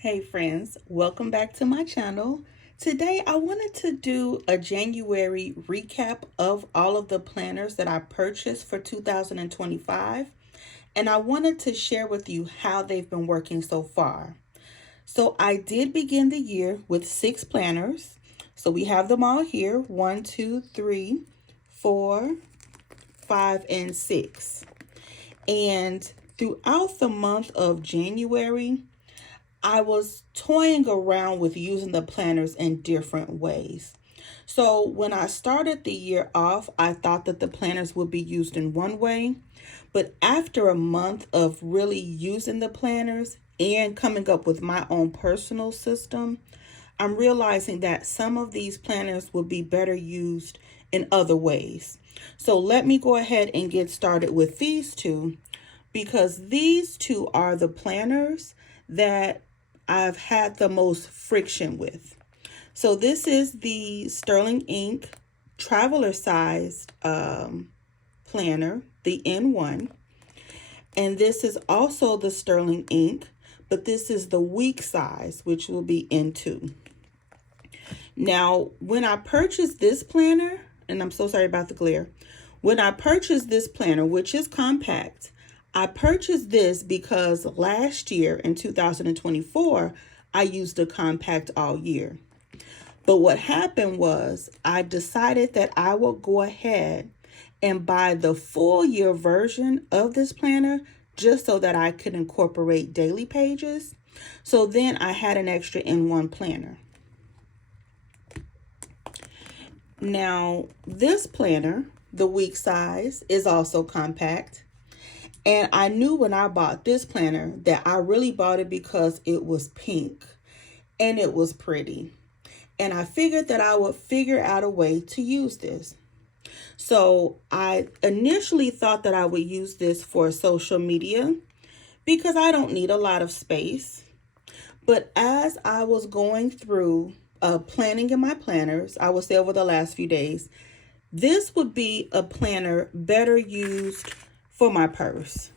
Hey friends, welcome back to my channel. Today I wanted to do a January recap of all of the planners that I purchased for 2025, and I wanted to share with you how they've been working so far. So I did begin the year with 6 planners. So we have them all here, 1, 2, 3, 4, 5, and 6. And throughout the month of January, I was toying around with using the planners in different ways. So when I started the year off, I thought that the planners would be used in one way. But after a month of really using the planners and coming up with my own personal system, I'm realizing that some of these planners would be better used in other ways. So let me go ahead and get started with these two, because these two are the planners that I've had the most friction with. So this is the Sterling Ink traveler sized planner, the N1. And this is also the Sterling Ink, but this is the week size, which will be N2. Now, when I purchased this planner, and I'm so sorry about the glare, when I purchased this planner, which is compact, I purchased this because last year in 2024, I used a compact all year. But what happened was I decided that I would go ahead and buy the full year version of this planner just so that I could incorporate daily pages. So then I had an extra N1 planner. Now, this planner, the week size, is also compact. And I knew when I bought this planner that I really bought it because it was pink and it was pretty. And I figured that I would figure out a way to use this. So I initially thought that I would use this for social media because I don't need a lot of space. But as I was going through planning in my planners, I would say over the last few days, this would be a planner better used for my purse.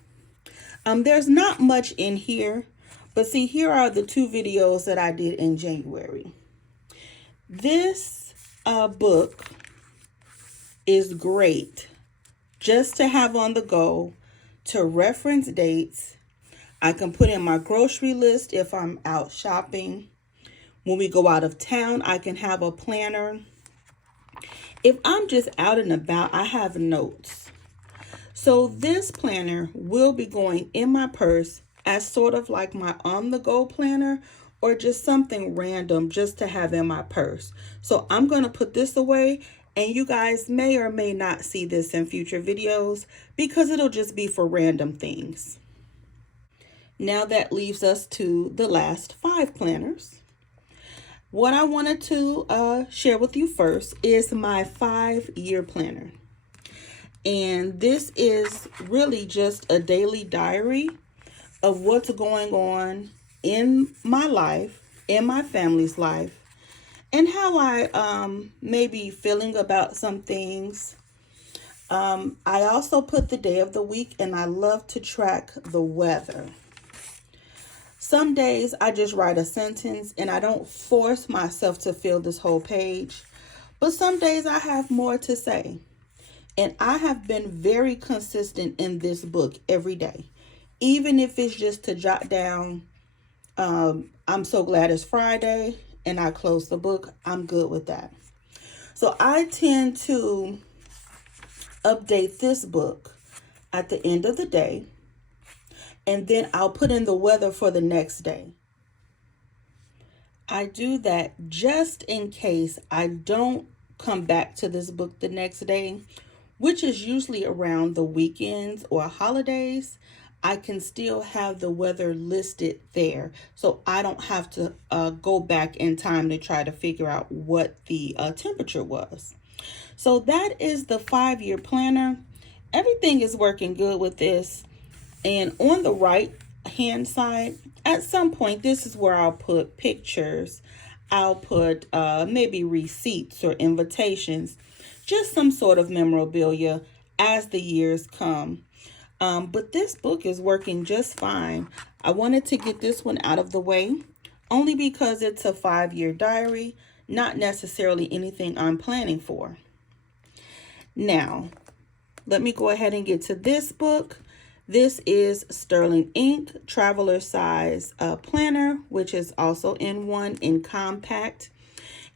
There's not much in here, but see, here are the 2 videos that I did in January. This book is great just to have on the go, to reference dates. I can put in my grocery list if I'm out shopping. When we go out of town, I can have a planner. If I'm just out and about, I have notes. So this planner will be going in my purse as sort of like my on-the-go planner, or just something random just to have in my purse. So I'm going to put this away, and you guys may or may not see this in future videos because it'll just be for random things. Now that leaves us to the last 5 planners. What I wanted to share with you first is my 5-year planner. And this is really just a daily diary of what's going on in my life, in my family's life, and how I may be feeling about some things. I also put the day of the week, and I love to track the weather. Some days I just write a sentence and I don't force myself to fill this whole page, but some days I have more to say. And I have been very consistent in this book every day, even if it's just to jot down, I'm so glad it's Friday, and I close the book. I'm good with that. So I tend to update this book at the end of the day, and then I'll put in the weather for the next day. I do that just in case I don't come back to this book the next day, which is usually around the weekends or holidays. I can still have the weather listed there, so I don't have to go back in time to try to figure out what the temperature was. So that is the 5-year planner. Everything is working good with this. And on the right hand side, at some point, this is where I'll put pictures. I'll put maybe receipts or invitations, just some sort of memorabilia as the years come. But this book is working just fine. I wanted to get this one out of the way. only because it's a 5-year diary, not necessarily anything I'm planning for. Now, let me go ahead and get to this book. This is Sterling Ink Traveler Size Planner, which is also in one in compact.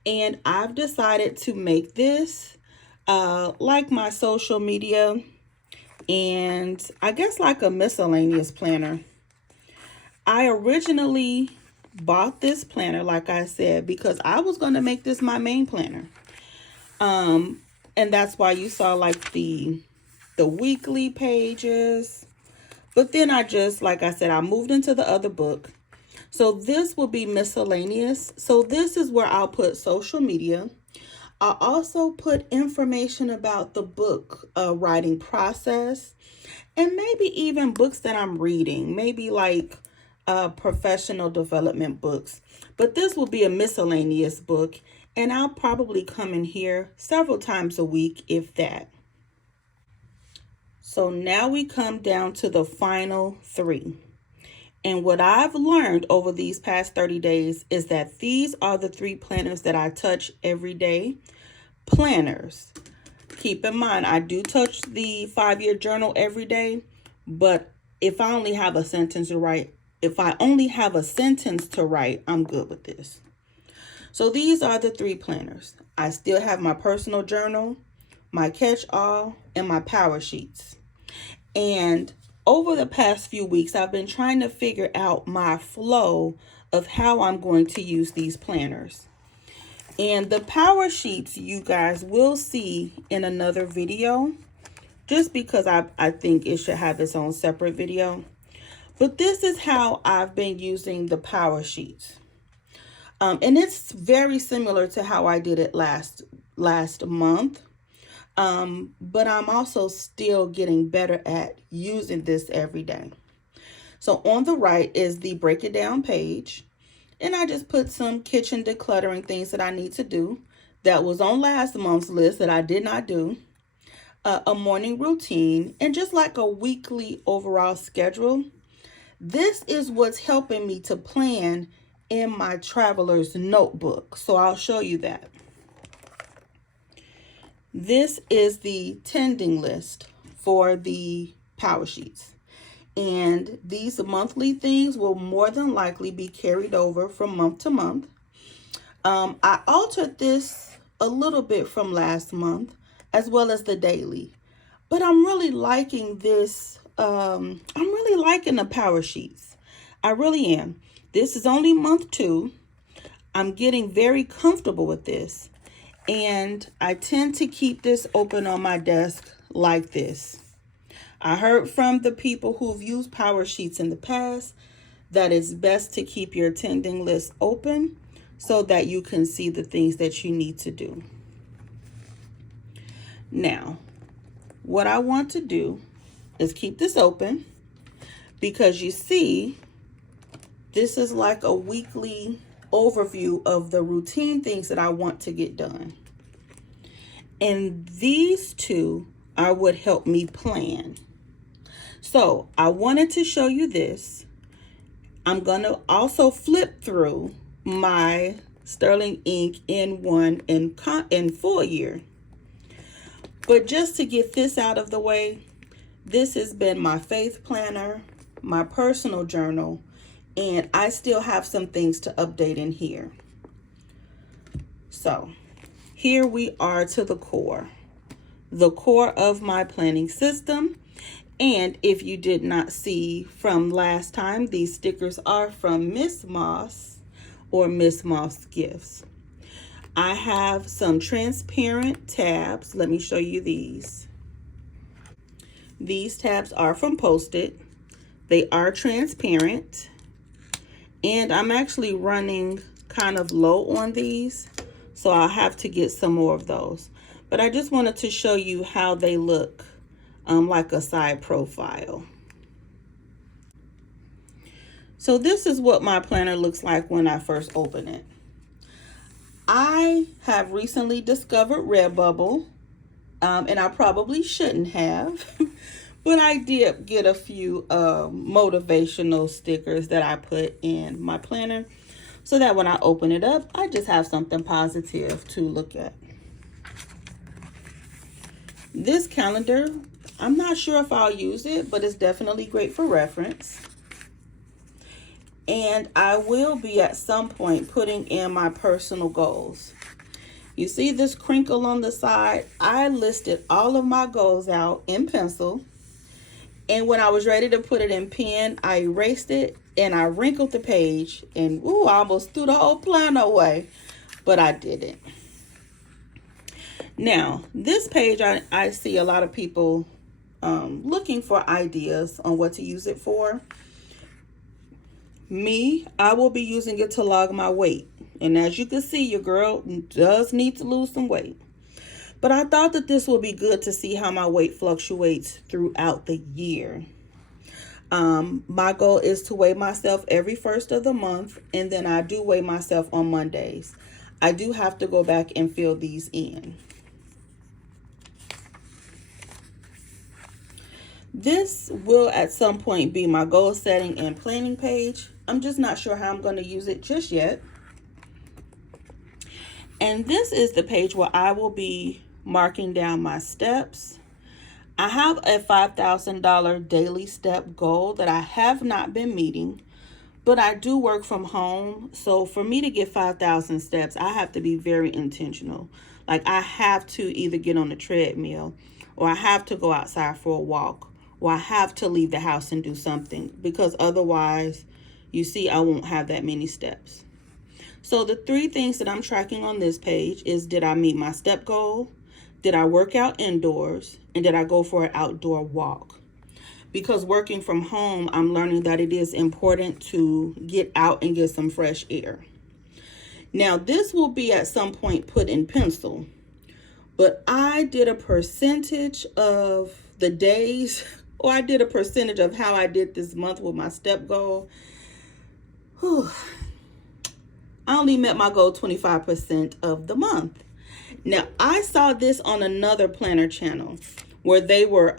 And I've decided to make this like my social media and I guess like a miscellaneous planner. I originally bought this planner, like I said, because I was going to make this my main planner. And that's why you saw like the weekly pages. But then I just, like I said, I moved into the other book. So this will be miscellaneous. So this is where I'll put social media. I'll also put information about the book writing process and maybe even books that I'm reading, maybe like professional development books. But this will be a miscellaneous book, and I'll probably come in here several times a week, if that. So now we come down to the final 3. And what I've learned over these past 30 days is that these are the 3 planners that I touch every day. Planners. Keep in mind, I do touch the 5-year journal every day, but if I only have a sentence to write, I'm good with this. So these are the 3 planners. I still have my personal journal, my catch-all, and my Powersheets. And over the past few weeks, I've been trying to figure out my flow of how I'm going to use these planners. And the Powersheets, you guys will see in another video, just because I think it should have its own separate video. But this is how I've been using the Powersheets. And it's very similar to how I did it last month. But I'm also still getting better at using this every day. So on the right is the break it down page. And I just put some kitchen decluttering things that I need to do. That was on last month's list that I did not do. A morning routine and just like a weekly overall schedule. This is what's helping me to plan in my traveler's notebook. So I'll show you that. This is the tending list for the Powersheets. And these monthly things will more than likely be carried over from month to month. I altered this a little bit from last month, as well as the daily. But I'm really liking this. I'm really liking the Powersheets. I really am. This is only month 2. I'm getting very comfortable with this. And I tend to keep this open on my desk like this. I heard from the people who've used Powersheets in the past that it's best to keep your tending list open so that you can see the things that you need to do. Now, what I want to do is keep this open because you see, this is like a weekly overview of the routine things that I want to get done. And these 2 are what help me plan. So I wanted to show you this. I'm going to also flip through my Sterling Ink in1 in full year. But just to get this out of the way, this has been my faith planner, my personal journal, and I still have some things to update in here. So here we are to the core of my planning system. And if you did not see from last time, these stickers are from Miss Moss or Miss Moss Gifts. I have some transparent tabs. Let me show you these. These tabs are from Post-it. They are transparent. And I'm actually running kind of low on these, so I'll have to get some more of those. But I just wanted to show you how they look. Like a side profile. So this is what my planner looks like when I first open it. I have recently discovered Redbubble, and I probably shouldn't have, but I did get a few motivational stickers that I put in my planner. so that when I open it up, I just have something positive to look at. This calendar, I'm not sure if I'll use it, but it's definitely great for reference. And I will be at some point putting in my personal goals. You see this crinkle on the side? I listed all of my goals out in pencil. And when I was ready to put it in pen, I erased it and I wrinkled the page. And ooh, I almost threw the whole planner away, but I didn't. Now, this page, I see a lot of people looking for ideas on what to use it for. Me, I will be using it to log my weight. And as you can see, your girl does need to lose some weight. But I thought that this would be good to see how my weight fluctuates throughout the year. My goal is to weigh myself every first of the month, and then I do weigh myself on Mondays. I do have to go back and fill these in. This will at some point be my goal setting and planning page. I'm just not sure how I'm going to use it just yet. And this is the page where I will be marking down my steps. I have a $5,000 daily step goal that I have not been meeting, but I do work from home. So for me to get 5,000 steps, I have to be very intentional. Like I have to either get on the treadmill, or I have to go outside for a walk, or I have to leave the house and do something, because otherwise, you see, I won't have that many steps. So the 3 things that I'm tracking on this page is, did I meet my step goal? Did I work out indoors? And did I go for an outdoor walk? Because working from home, I'm learning that it is important to get out and get some fresh air. Now, this will be at some point put in pencil, but I did a percentage of the days, or I did a percentage of how I did this month with my step goal. Whew. I only met my goal 25% of the month. Now, I saw this on another planner channel where they were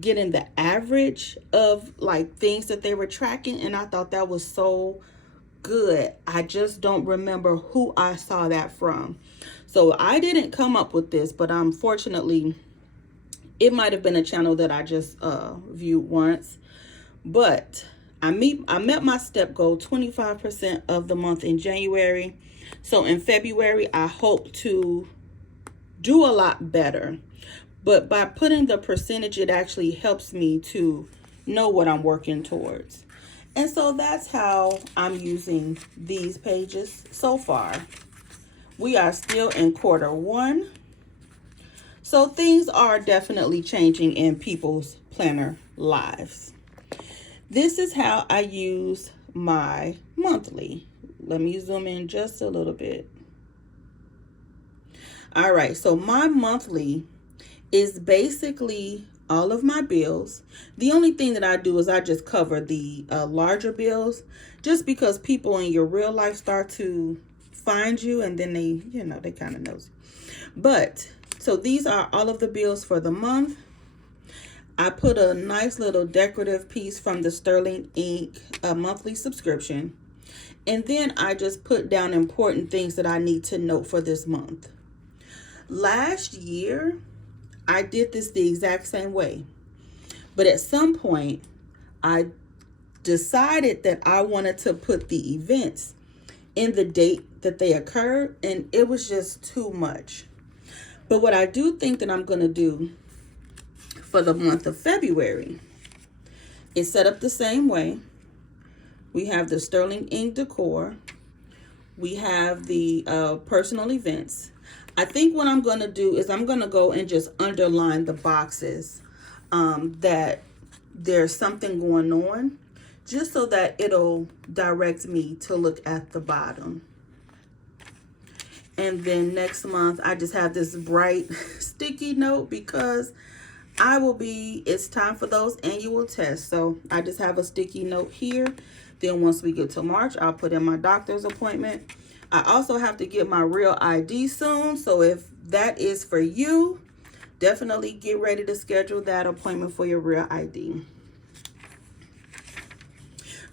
getting the average of like things that they were tracking, and I thought that was so good. I just don't remember who I saw that from. So I didn't come up with this, but unfortunately, it might have been a channel that I just viewed once. But I met my step goal 25% of the month in January. So in February, I hope to do a lot better. But by putting the percentage, it actually helps me to know what I'm working towards. And so that's how I'm using these pages so far. We are still in Q1. So things are definitely changing in people's planner lives. This is how I use my monthly. Let me zoom in just a little bit. All right, so my monthly is basically all of my bills. The only thing that I do is I just cover the larger bills, just because people in your real life start to find you, and then they, they kind of knows. But so these are all of the bills for the month. I put a nice little decorative piece from the Sterling Ink monthly subscription. And then I just put down important things that I need to note for this month. Last year, I did this the exact same way. But at some point, I decided that I wanted to put the events in the date that they occurred, and it was just too much. But what I do think that I'm going to do for the month of February is set up the same way. We have the Sterling Ink decor. We have the personal events. I think what I'm going to do is I'm going to go and just underline the boxes that there's something going on, just so that it'll direct me to look at the bottom. And then next month, I just have this bright sticky note because it's time for those annual tests. So I just have a sticky note here. Then once we get to March, I'll put in my doctor's appointment. I also have to get my real ID soon. So if that is for you, definitely get ready to schedule that appointment for your real ID.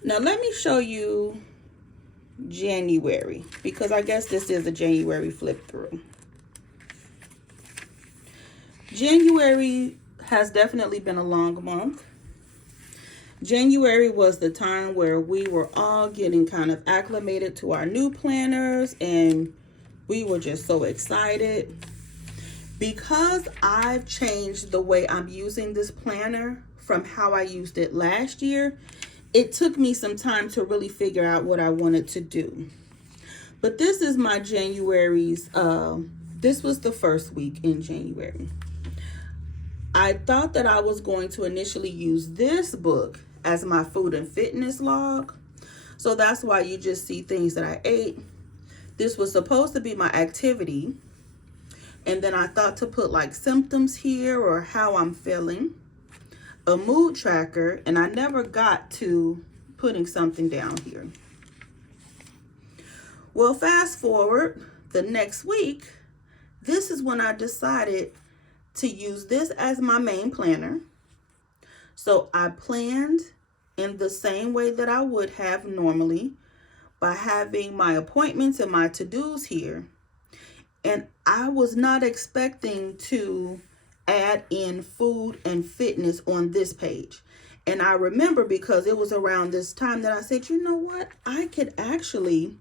Now let me show you January, because I guess this is a January flip through. January has definitely been a long month. January was the time where we were all getting kind of acclimated to our new planners, and we were just so excited. Because I've changed the way I'm using this planner from how I used it last year, it took me some time to really figure out what I wanted to do. But this is my January's, this was the first week in January. I thought that I was going to initially use this book as my food and fitness log. So that's why you just see things that I ate. This was supposed to be my activity. And then I thought to put like symptoms here or how I'm feeling. A mood tracker, and I never got to putting something down here. Well, fast forward the next week, this is when I decided to use this as my main planner. So I planned in the same way that I would have normally by having my appointments and my to-dos here. And I was not expecting to add in food and fitness on this page. And I remember because it was around this time that I said, you know what? I could actually,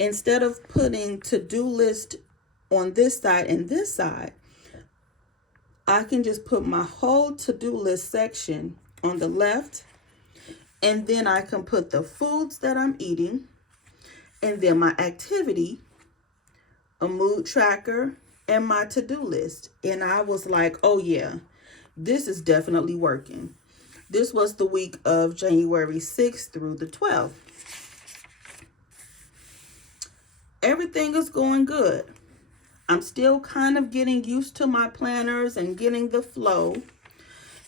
instead of putting to-do list on this side and this side, I can just put my whole to-do list section on the left. And then I can put the foods that I'm eating, and then my activity, a mood tracker, and my to-do list. And I was like, oh yeah, this is definitely working. This was the week of January 6th through the 12th. Everything is going good. I'm still kind of getting used to my planners and getting the flow.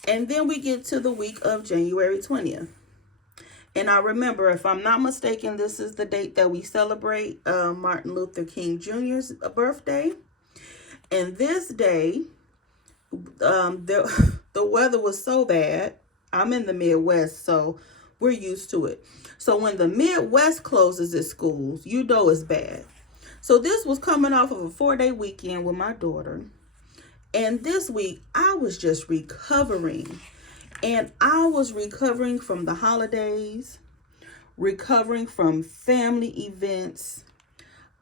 And then we get to the week of January 20th. And I remember, if I'm not mistaken, this is the date that we celebrate Martin Luther King Jr.'s birthday. And this day, the weather was so bad. I'm in the Midwest, so we're used to it. So when the Midwest closes its schools, you know it's bad. So this was coming off of a 4-day weekend with my daughter. And this week, I was just recovering. And I was recovering from the holidays, recovering from family events.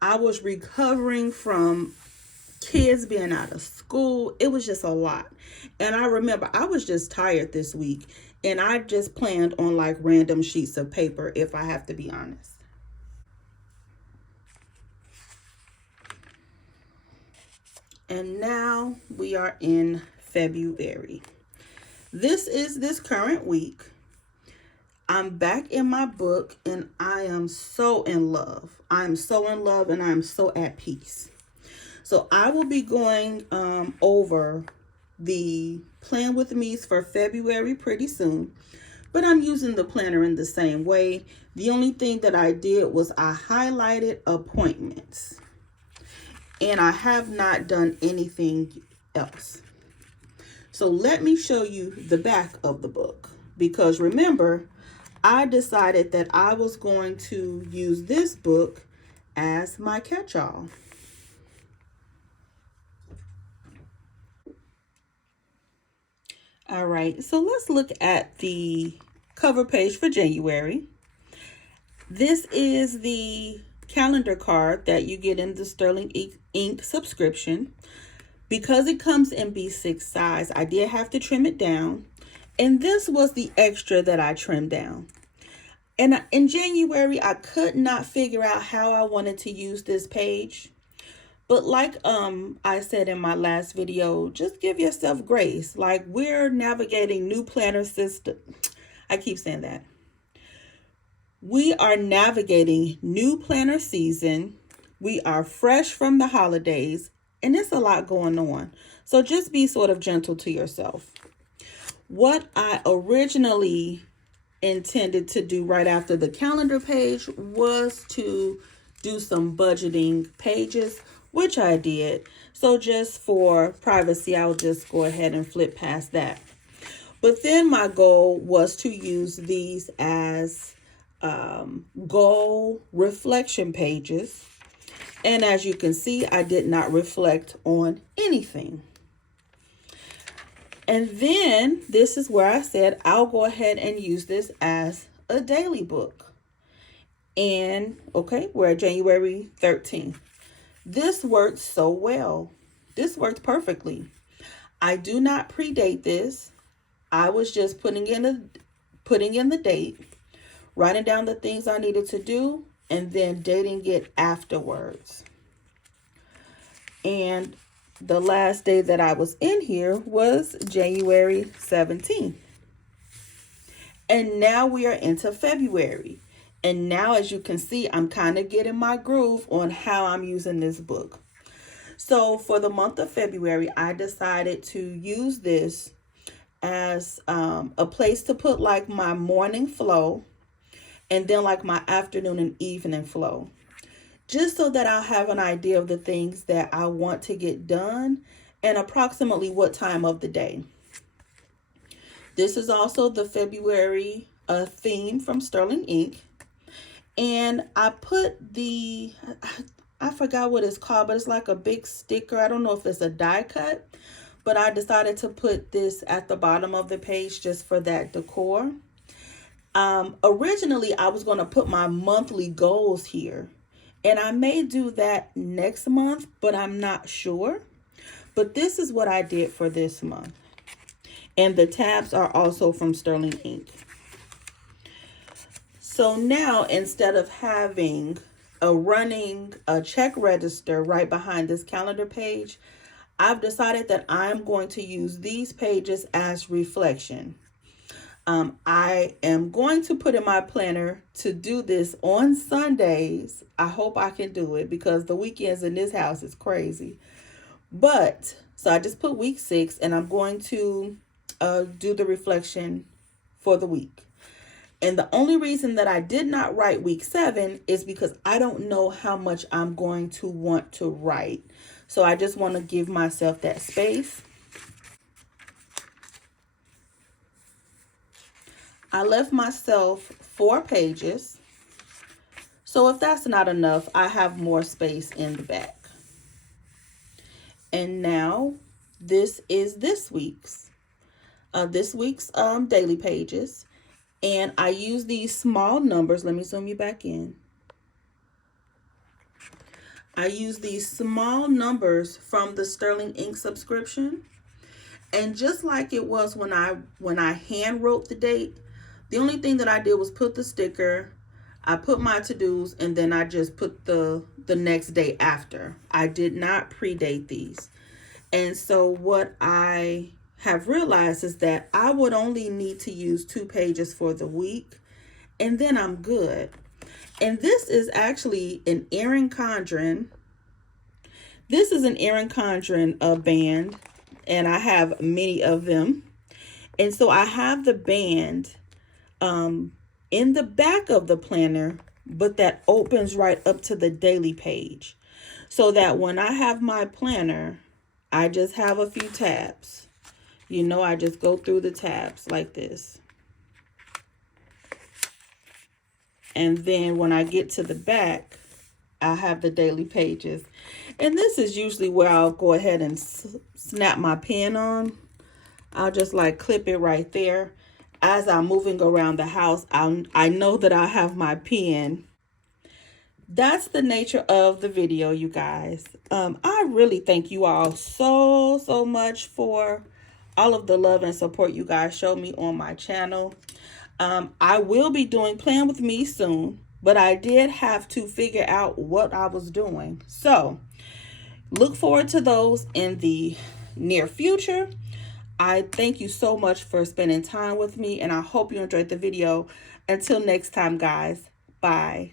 I was recovering from kids being out of school. It was just a lot. And I remember I was just tired this week. And I just planned on like random sheets of paper, if I have to be honest. And now we are in February. This is this current week. I'm back in my book and I am so in love. I'm so in love and I'm so at peace. So I will be going over the plan with me's for February pretty soon. But I'm using the planner in the same way. The only thing that I did was I highlighted appointments. And I have not done anything else. So let me show you the back of the book, because remember, I decided that I was going to use this book as my catch-all. All right, so let's look at the cover page for January. This is the calendar card that you get in the Sterling Ink subscription. Because it comes in B6 size, I did have to trim it down. And this was the extra that I trimmed down. And in January, I could not figure out how I wanted to use this page. But like I said in my last video, just give yourself grace. Like, we're navigating new planner system. I keep saying that. We are navigating new planner season. We are fresh from the holidays. And there's a lot going on. So just be sort of gentle to yourself. What I originally intended to do right after the calendar page was to do some budgeting pages, which I did. So just for privacy, I'll just go ahead and flip past that. But then my goal was to use these as goal reflection pages. And as you can see, I did not reflect on anything. And then this is where I said I'll go ahead and use this as a daily book. And okay, we're at January 13th. This worked so well. This worked perfectly. I do not predate this. I was just putting in the date, writing down the things I needed to do, and then dating it afterwards. And the last day that I was in here was January 17th. And now we are into February. And now, as you can see, I'm kind of getting my groove on how I'm using this book. So for the month of February, I decided to use this as a place to put like my morning flow and then like my afternoon and evening flow. Just so that I'll have an idea of the things that I want to get done and approximately what time of the day. This is also the February theme from Sterling Ink. And I put I forgot what it's called, but it's like a big sticker. I don't know if it's a die cut, but I decided to put this at the bottom of the page just for that decor. Originally, I was going to put my monthly goals here. And I may do that next month, but I'm not sure. But this is what I did for this month. And the tabs are also from Sterling Ink. So now, instead of having a check register right behind this calendar page, I've decided that I'm going to use these pages as reflection. I am going to put in my planner to do this on Sundays. I hope I can do it because the weekends in this house is crazy. But, so I just put week 6 and I'm going to do the reflection for the week. And the only reason that I did not write week 7 is because I don't know how much I'm going to want to write. So I just want to give myself that space. I left myself 4 pages. So if that's not enough, I have more space in the back. And now this is this week's daily pages. And I use these small numbers. Let me zoom you back in. I use these small numbers from the Sterling Ink subscription. And just like it was when I hand wrote the date, the only thing that I did was put the sticker, I put my to-dos, and then I just put the next day after. I did not predate these. And so what I have realized is that I would only need to use 2 pages for the week, and then I'm good. And this is actually an Erin Condren. This is an Erin Condren band, and I have many of them. And so I have the band in the back of the planner, but that opens right up to the daily page. So that when I have my planner, I just have a few tabs. You know, I just go through the tabs like this. And then when I get to the back, I have the daily pages. And this is usually where I'll go ahead and snap my pen on. I'll just like clip it right there. As I'm moving around the house, I know that I have my pen. That's the nature of the video, you guys. I really thank you all so much for all of the love and support you guys show me on my channel. I will be doing Plan With Me soon, but I did have to figure out what I was doing. So look forward to those in the near future. I thank you so much for spending time with me, and I hope you enjoyed the video. Until next time, guys. Bye.